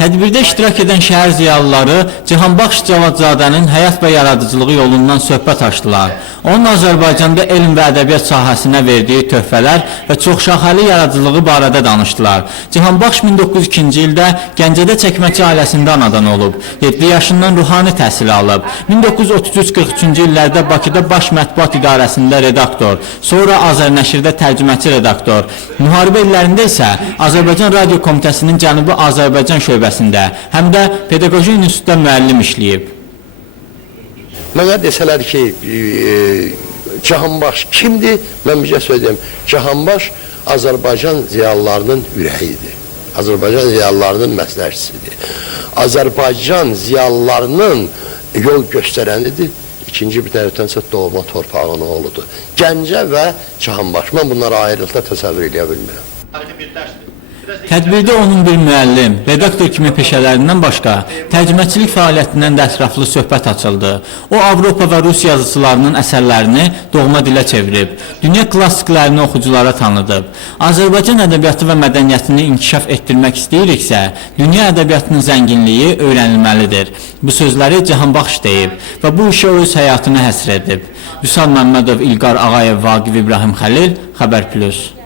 Tədbirdə iştirak edən şəhər ziyalıları Cihanbaxş Cavadzadənin həyat və yaradıcılığı yolundan söhbət açdılar. Onun Azərbaycanda elm və ədəbiyyat sahəsinə verdiyi töhfələr və çoxşaxəli yaradıcılığı barədə danışdılar. Cihanbaxş 1902-ci ildə Gəncədə Çəkməçi ailəsində anadan olub. 7 yaşından ruhani təhsil alıb. 1933-43-cü illərdə Bakıda Baş Mətbuat İdarəsində redaktor, sonra Azərnəşirdə tərcüməçi redaktor. Müharibə illərində isə Azərbaycan Radio Komitəsinin Cənubi Azərbaycan şöbəsində, həm də Pedaqoji İnstitutda müəllim işləyib. Mənə desələr ki, Cihanbaxş kimdir? Mən bizə söyləyəm, Cihanbaxş Azərbaycan ziyalılarının ürəyidir. Azərbaycan ziyalılarının məsləhətçisidir. Azərbaycan ziyalılarının yol göstərənidir. İkinci bir tərəfdənsə doğma torpağının oğludur. Gəncə və Cihanbaxş. Mən bunları ayrılıqda təsəvvür edə bilmirəm. Tədbirdə onun bir müəllim, redaktor kimi peşələrindən başqa tərcüməçilik fəaliyyətindən də ətraflı söhbət açıldı. O, Avropa və Rus yazıçılarının əsərlərini doğma dilə çevirib, dünya klassiklərini oxuculara tanıdıb. Azərbaycan ədəbiyyatı və mədəniyyətini inkişaf etdirmək istəyiriksə, dünya ədəbiyyatının zənginliyi öyrənilməlidir. Bu sözləri Cihanbaxş deyib və bu işə öz həyatını həsr edib. Vüsal Məmmədov, İlqar Ağayev, Vaqif İbrahim Xəlil, Xəbər Plus.